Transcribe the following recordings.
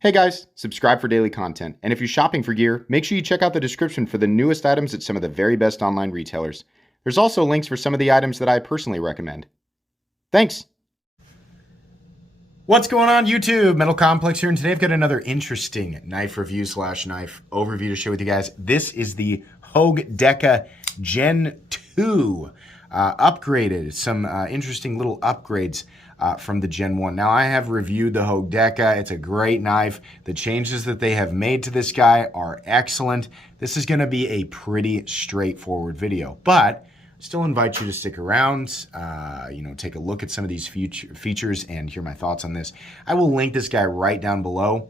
Hey guys, subscribe for daily content. And if you're shopping for gear, make sure you check out the description for the newest items at some of the very best online retailers. There's also links for some of the items that I personally recommend. Thanks! What's going on YouTube? Metal Complex here, and today I've got another interesting knife review / knife overview to share with you guys. This is the Hogue Deka Gen 2 upgraded. Some interesting little upgrades from the Gen 1. Now, I have reviewed the Hogue Deka. It's a great knife. The changes that they have made to this guy are excellent. This is going to be a pretty straightforward video, but still invite you to stick around, take a look at some of these features and hear my thoughts on this. I will link this guy right down below.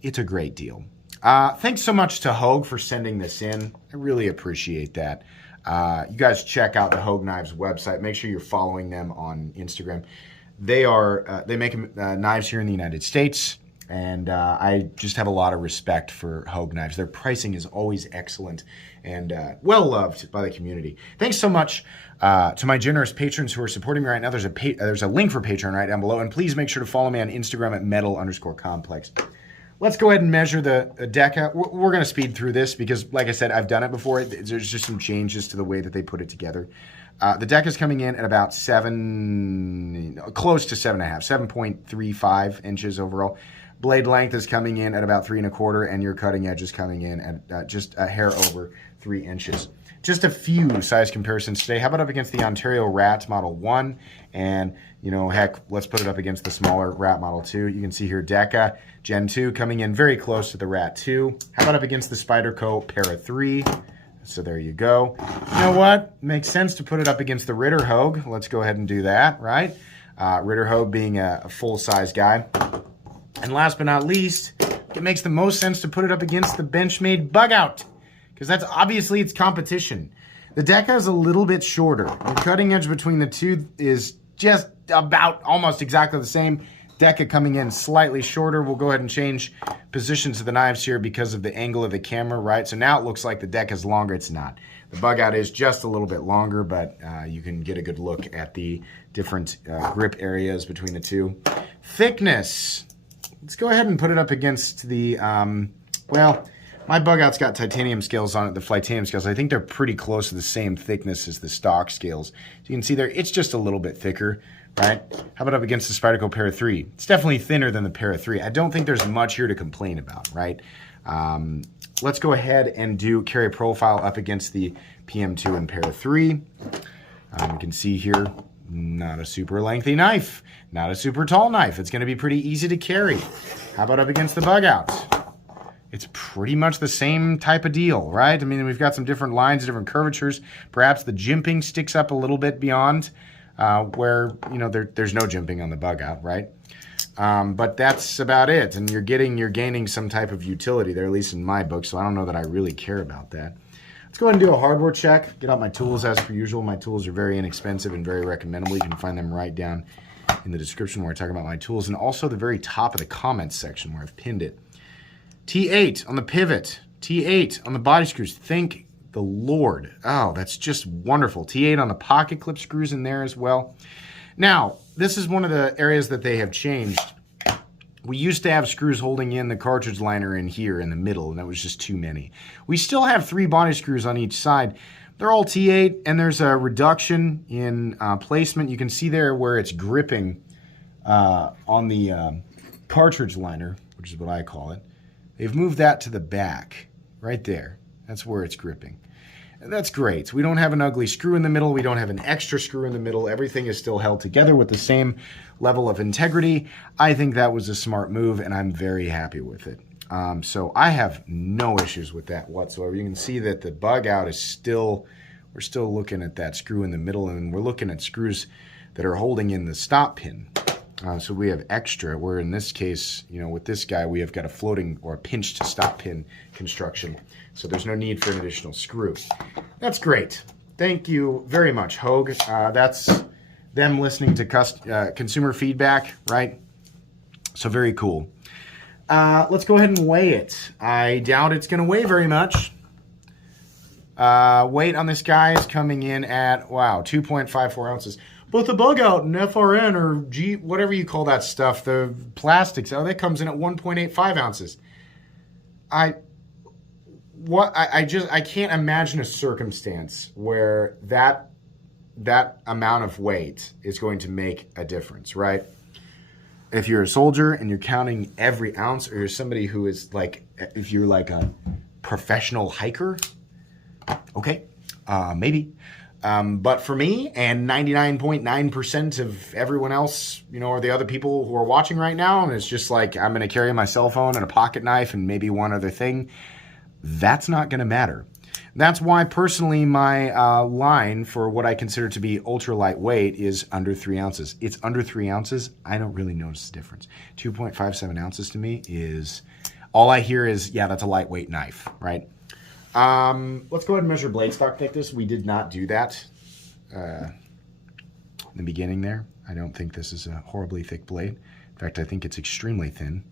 It's a great deal. Thanks so much to Hogue for sending this in. I really appreciate that. You guys check out the Hogue Knives website. Make sure you're following them on Instagram. They make knives here in the United States, and I just have a lot of respect for Hogue Knives. Their pricing is always excellent and well loved by the community. Thanks so much to my generous patrons who are supporting me right now. There's a link for Patreon right down below, and please make sure to follow me on Instagram at metal_complex. Let's go ahead and measure the Deka. We're going to speed through this because, like I said, I've done it before. There's just some changes to the way that they put it together. The Deka is coming in at about close to 7.5, 7.35 inches overall. Blade length is coming in at about 3.25, and your cutting edge is coming in at just a hair over 3 inches. Just a few size comparisons today. How about up against the Ontario Rat Model 1? And, heck, let's put it up against the smaller Rat Model 2. You can see here Deka Gen 2 coming in very close to the Rat 2. How about up against the Spyderco Para 3? So there you go. You know what? Makes sense to put it up against the Ritter Hogue. Let's go ahead and do that, right? Ritter Hogue being a full-size guy. And last but not least, it makes the most sense to put it up against the Benchmade Bugout, because that's obviously its competition. The Deka is a little bit shorter. The cutting edge between the two is just about almost exactly the same. Deka coming in slightly shorter. We'll go ahead and change positions of the knives here because of the angle of the camera, right? So now it looks like the Deka is longer. It's not. The Bugout is just a little bit longer, but you can get a good look at the different grip areas between the two. Thickness. Let's go ahead and put it up against the, my Bugout's got titanium scales on it, the Flytanium scales. I think they're pretty close to the same thickness as the stock scales. So you can see there, it's just a little bit thicker, right? How about up against the Spyderco Para 3? It's definitely thinner than the Para 3. I don't think there's much here to complain about, right? Let's go ahead and carry a profile up against the PM2 and Para 3. You can see here, not a super lengthy knife, not a super tall knife. It's going to be pretty easy to carry. How about up against the Bugout? It's pretty much the same type of deal, right? I mean, we've got some different lines, different curvatures. Perhaps the jimping sticks up a little bit beyond where, there's no jimping on the Bugout, right? But that's about it. And you're gaining some type of utility there, at least in my book, so I don't know that I really care about that. Let's go ahead and do a hardware check. Get out my tools as per usual. My tools are very inexpensive and very recommendable. You can find them right down in the description where I talk about my tools, and also the very top of the comments section where I've pinned it. T8 on the pivot. T8 on the body screws. Thank the Lord. Oh, that's just wonderful. T8 on the pocket clip screws in there as well. Now, this is one of the areas that they have changed. We used to have screws holding in the cartridge liner in here in the middle, and that was just too many. We still have 3 body screws on each side. They're all T8, and there's a reduction in placement. You can see there where it's gripping on the cartridge liner, which is what I call it. They've moved that to the back, right there. That's where it's gripping. And that's great. We don't have an ugly screw in the middle. We don't have an extra screw in the middle. Everything is still held together with the same level of integrity. I think that was a smart move, and I'm very happy with it. So I have no issues with that whatsoever. You can see that the Bugout is we're still looking at that screw in the middle, and we're looking at screws that are holding in the stop pin. So we have extra, where in this case, with this guy, we have got a floating or a pinched stop pin construction. So there's no need for an additional screw. That's great. Thank you very much, Hogue. That's them listening to consumer feedback, right? So very cool. Let's go ahead and weigh it. I doubt it's going to weigh very much. Weight on this guy is coming in at, wow, 2.54 ounces. But the Bugout and FRN or G, whatever you call that stuff, the plastics, that comes in at 1.85 ounces. I can't imagine a circumstance where that amount of weight is going to make a difference, right? If you're a soldier and you're counting every ounce, or you're somebody who is like, if you're like a professional hiker, okay, maybe. But for me and 99.9% of everyone else, or the other people who are watching right now, and it's just like, I'm going to carry my cell phone and a pocket knife and maybe one other thing, that's not going to matter. That's why personally my line for what I consider to be ultra lightweight is under 3 ounces. It's under 3 ounces. I don't really notice the difference. 2.57 ounces to me is, all I hear is, yeah, that's a lightweight knife, right? Let's go ahead and measure blade stock thickness. We did not do that in the beginning there. I don't think this is a horribly thick blade. In fact, I think it's extremely thin.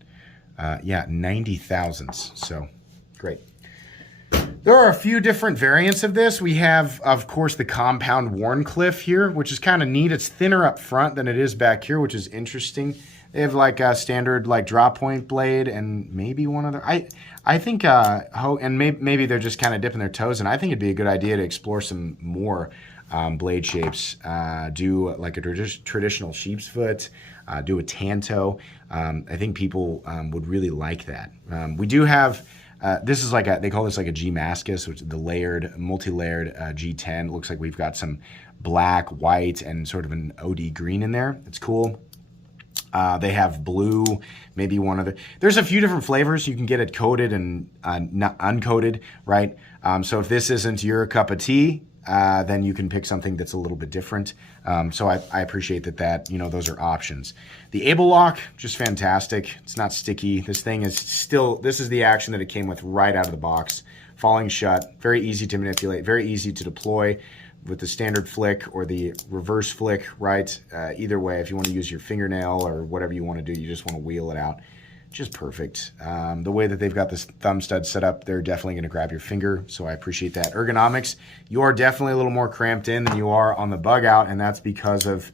Yeah, 90 thousandths, so great. There are a few different variants of this. We have, of course, the compound Warncliffe here, which is kind of neat. It's thinner up front than it is back here, which is interesting. They have like a standard like drop point blade and maybe one other. I think and maybe they're just kind of dipping their toes, and I think it'd be a good idea to explore some more blade shapes. Do like a traditional sheep's foot. Do a tanto. I think people would really like that. We do have. This is like they call this like a G Mascus, which is the layered, multi-layered G10. It looks like we've got some black, white, and sort of an OD green in there. It's cool. They have blue, maybe one other. There's a few different flavors. You can get it coated and not uncoated, right? So if this isn't your cup of tea, then you can pick something that's a little bit different. So I appreciate that those are options. The Able Lock, just fantastic. It's not sticky. This thing is still, this is the action that it came with right out of the box. Falling shut, very easy to manipulate, very easy to deploy with the standard flick or the reverse flick, right? Either way, if you want to use your fingernail or whatever you want to do, you just want to wheel it out. Just perfect. The way that they've got this thumb stud set up, they're definitely going to grab your finger, so I appreciate that. Ergonomics, you are definitely a little more cramped in than you are on the Bugout, and that's because of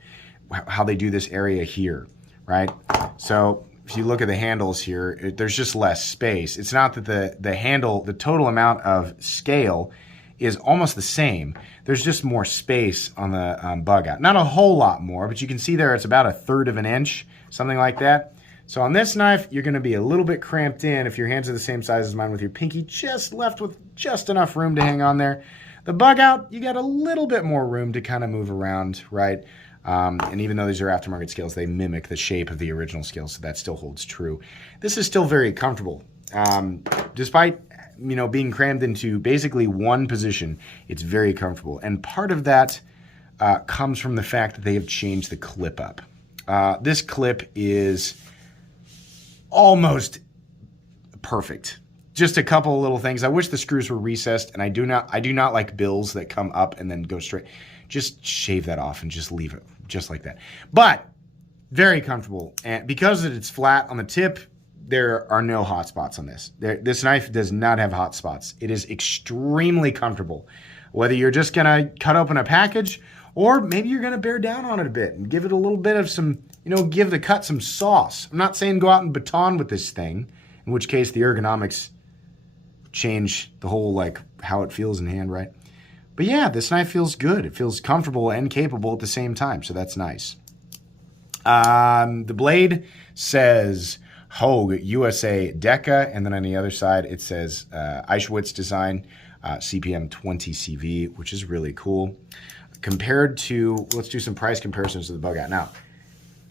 how they do this area here, right? So if you look at the handles here, there's just less space. It's not that the handle, the total amount of scale is almost the same. There's just more space on the Bugout. Not a whole lot more, but you can see there it's about 1/3 of an inch, something like that. So on this knife, you're going to be a little bit cramped in if your hands are the same size as mine, with your pinky just left with just enough room to hang on there. The Bugout, you got a little bit more room to kind of move around, right? And even though these are aftermarket scales, they mimic the shape of the original scales, so that still holds true. This is still very comfortable. Despite being crammed into basically one position, it's very comfortable. And part of that comes from the fact that they have changed the clip up. This clip is almost perfect. Just a couple of little things. I wish the screws were recessed, and I do not like bills that come up and then go straight. Just shave that off and just leave it just like that. But very comfortable, and because it's flat on the tip, there are no hot spots on this. This knife does not have hot spots. It is extremely comfortable. Whether you're just gonna cut open a package, or maybe you're gonna bear down on it a bit and give it a little bit of some, give the cut some sauce. I'm not saying go out and baton with this thing, in which case the ergonomics change the whole, like, how it feels in hand, right? But yeah, this knife feels good. It feels comfortable and capable at the same time, so that's nice. The blade says Hogue USA Deka, and then on the other side it says Eichwitz design, CPM 20 CV, which is really cool. Compared to, let's do some price comparisons to the Bugout. Now,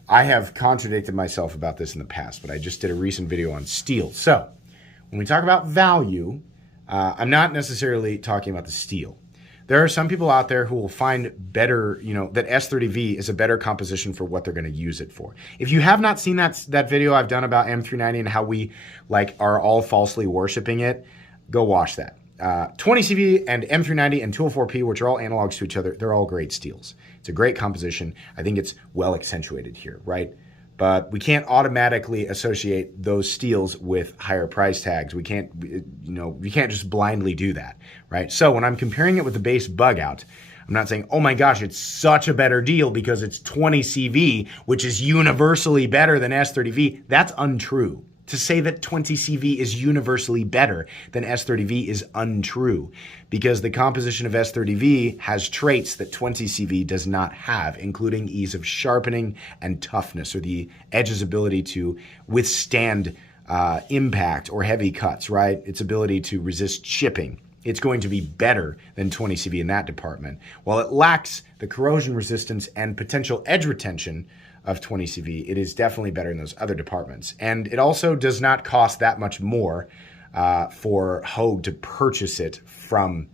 I have contradicted myself about this in the past, but I just did a recent video on steel. So when we talk about value, I'm not necessarily talking about the steel. There are some people out there who will find better, that S30V is a better composition for what they're going to use it for. If you have not seen that video I've done about M390 and how we are all falsely worshiping it, go watch that. 20CV and M390 and 204P, which are all analogs to each other, they're all great steels. It's a great composition. I think it's well accentuated here, right? But we can't automatically associate those steels with higher price tags. We can't, you can't just blindly do that, right? So when I'm comparing it with the base Bugout, I'm not saying, oh my gosh, it's such a better deal because it's 20 CV, which is universally better than S30V. That's untrue. To say that 20 CV is universally better than S30V is untrue, because the composition of S30V has traits that 20 CV does not have, including ease of sharpening and toughness, or the edge's ability to withstand impact or heavy cuts, right? Its ability to resist chipping. It's going to be better than 20 CV in that department. While it lacks the corrosion resistance and potential edge retention of 20 CV, it is definitely better in those other departments. And it also does not cost that much more for Hogue to purchase it from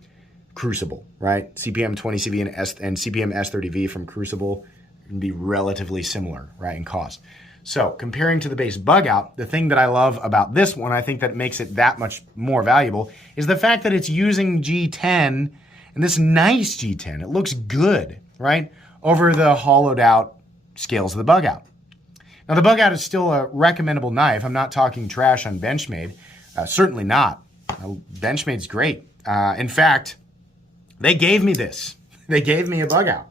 Crucible, right? CPM 20 CV and CPM S30V from Crucible can be relatively similar, right, in cost. So comparing to the base Bugout, the thing that I love about this one, I think that makes it that much more valuable, is the fact that it's using G10, and this nice G10. It looks good, right, over the hollowed out scales of the Bugout. Now, the Bugout is still a recommendable knife. I'm not talking trash on Benchmade. Certainly not. Benchmade's great. In fact, they gave me this. They gave me a Bugout,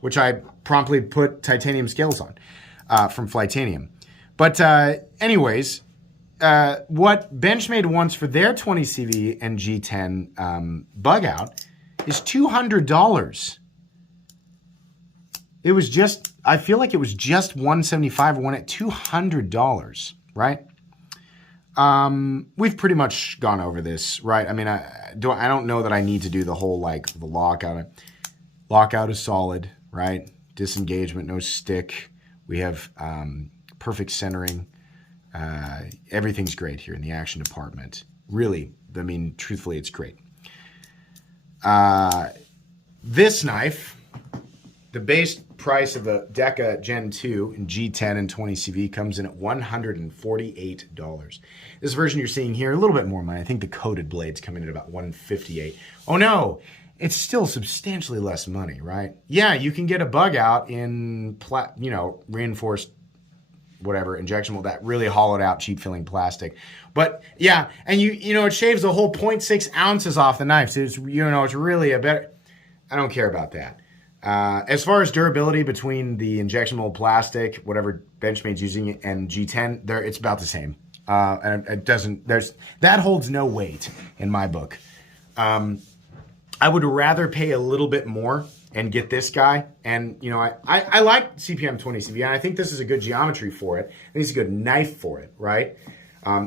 which I promptly put titanium scales on from Flightanium. But anyways, what Benchmade wants for their 20 CV and G10 Bugout is $200. It was just, I feel like it was just $175, one at $200, right? We've pretty much gone over this, right? I mean, I don't know that I need to do the whole, like, the lockout. Lockout is solid, right? Disengagement, no stick. We have perfect centering. Everything's great here in the action department. Really, I mean, truthfully, it's great. This knife, the base price of a Deka Gen 2 in G10 and 20 CV comes in at $148. This version you're seeing here, a little bit more money. I think the coated blades come in at about $158. Oh no, it's still substantially less money, right? Yeah, you can get a Bugout in, reinforced, whatever, injection mold, that really hollowed out, cheap filling plastic. But yeah, and it shaves a whole 0.6 ounces off the knife. So it's really a better, I don't care about that. As far as durability between the injection mold plastic, whatever Benchmade's using, and G10, it's about the same. And it doesn't, that holds no weight in my book. I would rather pay a little bit more and get this guy. And, I like CPM 20 CV, and I think this is a good geometry for it. I think it's a good knife for it, right?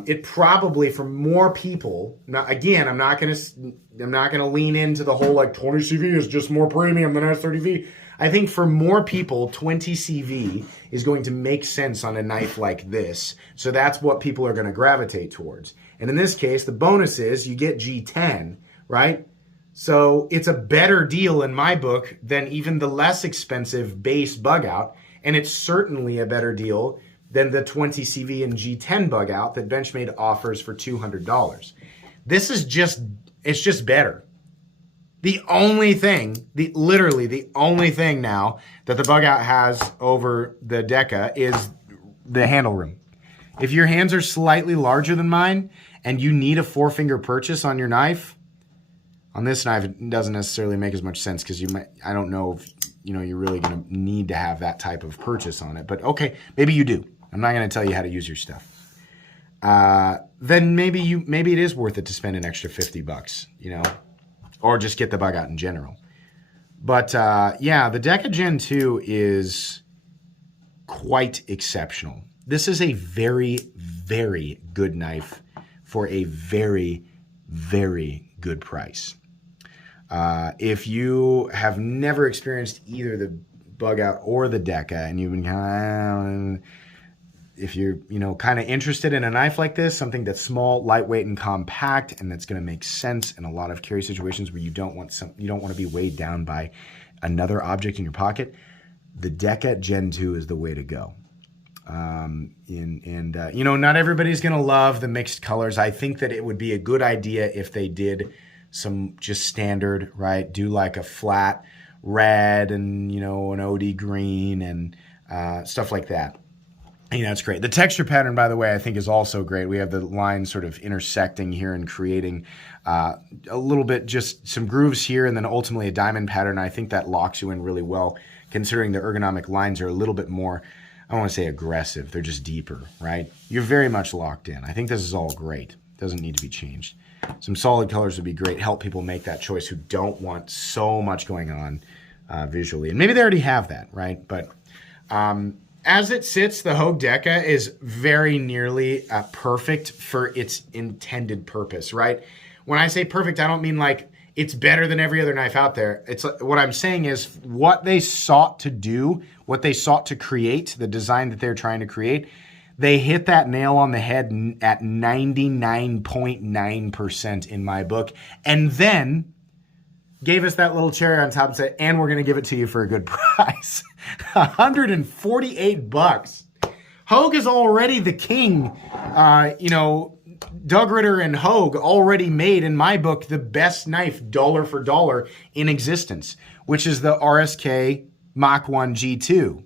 It probably, for more people, again, I'm not gonna lean into the whole like 20 CV is just more premium than S30V. I think for more people, 20 CV is going to make sense on a knife like this. So that's what people are going to gravitate towards. And in this case, the bonus is you get G10, right? So it's a better deal in my book than even the less expensive base Bugout, and it's certainly a better deal than the 20 CV and G10 Bugout that Benchmade offers for $200. This is it's just better. The only thing, literally the only thing now that the Bugout has over the Deka is the handle room. If your hands are slightly larger than mine and you need a 4-finger purchase on your knife, on this knife it doesn't necessarily make as much sense because I don't know if you're really going to need to have that type of purchase on it. But okay, maybe you do. I'm not going to tell you how to use your stuff. Then maybe it is worth it to spend an extra $50, or just get the Bugout in general. But yeah, the Deka Gen 2 is quite exceptional. This is a very, very good knife for a very, very good price. If you have never experienced either the Bugout or the Deka, and you've been if you're kind of interested in a knife like this, something that's small, lightweight, and compact, and that's going to make sense in a lot of carry situations where you don't want to be weighed down by another object in your pocket, the Deka Gen 2 is the way to go. Not everybody's going to love the mixed colors. I think that it would be a good idea if they did some just standard, right? Do like a flat red and, an OD green and stuff like that. You know, it's great. The texture pattern, by the way, I think is also great. We have the lines sort of intersecting here and creating a little bit, just some grooves here, and then ultimately a diamond pattern. I think that locks you in really well, considering the ergonomic lines are a little bit more, I don't want to say aggressive. They're just deeper, right? You're very much locked in. I think this is all great. Doesn't need to be changed. Some solid colors would be great. Help people make that choice who don't want so much going on visually. And maybe they already have that, right? But as it sits, the Hogue Deka is very nearly perfect for its intended purpose, right? When I say perfect, I don't mean like it's better than every other knife out there. It's what I'm saying is what they sought to do, what they sought to create, the design that they're trying to create, they hit that nail on the head at 99.9% in my book, and then gave us that little cherry on top and said, and we're going to give it to you for a good price. $148. Hogue is already the king. Doug Ritter and Hogue already made, in my book, the best knife dollar for dollar in existence, which is the RSK Mach 1 G2.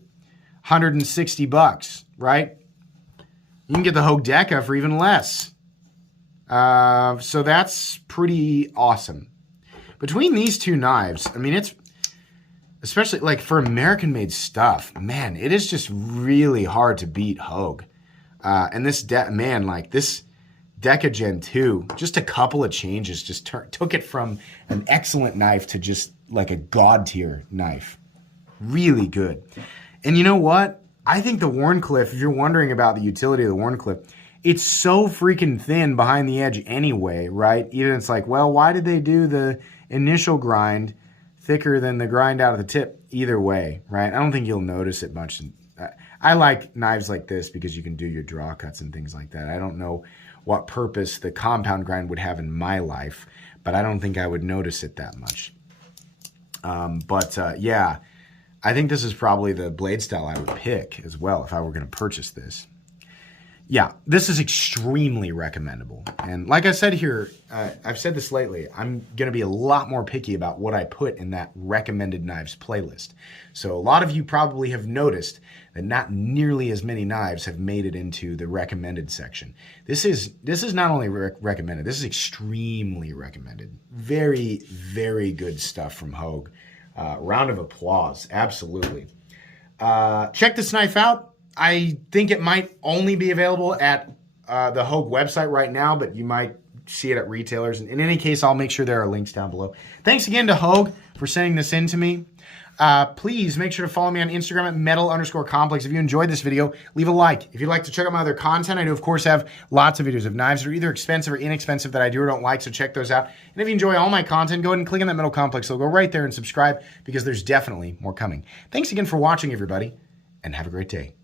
$160, right? You can get the Hogue Deka for even less. So that's pretty awesome. Between these two knives, I mean, it's, especially like for American-made stuff, man, it is just really hard to beat Hogue. And this, this Deka Gen 2, just a couple of changes just took it from an excellent knife to just like a god-tier knife. Really good. And you know what? I think the Wharncliffe, if you're wondering about the utility of the Wharncliffe, it's so freaking thin behind the edge anyway, right? Even it's like, well, why did they do the initial grind thicker than the grind out of the tip? Either way, right? I don't think you'll notice it much. I like knives like this because you can do your draw cuts and things like that. I don't know what purpose the compound grind would have in my life, but I don't think I would notice it that much. Yeah, I think this is probably the blade style I would pick as well if I were going to purchase this. Yeah, this is extremely recommendable. And like I said here, I've said this lately, I'm going to be a lot more picky about what I put in that recommended knives playlist. So a lot of you probably have noticed that not nearly as many knives have made it into the recommended section. This is not only recommended, this is extremely recommended. Very, very good stuff from Hogue. Round of applause, absolutely. Check this knife out. I think it might only be available at the Hogue website right now, but you might see it at retailers. In any case, I'll make sure there are links down below. Thanks again to Hogue for sending this in to me. Please make sure to follow me on Instagram at metal_complex. If you enjoyed this video, leave a like. If you'd like to check out my other content, I do, of course, have lots of videos of knives that are either expensive or inexpensive that I do or don't like, so check those out. And if you enjoy all my content, go ahead and click on that Metal Complex logo right there and subscribe because there's definitely more coming. Thanks again for watching, everybody, and have a great day.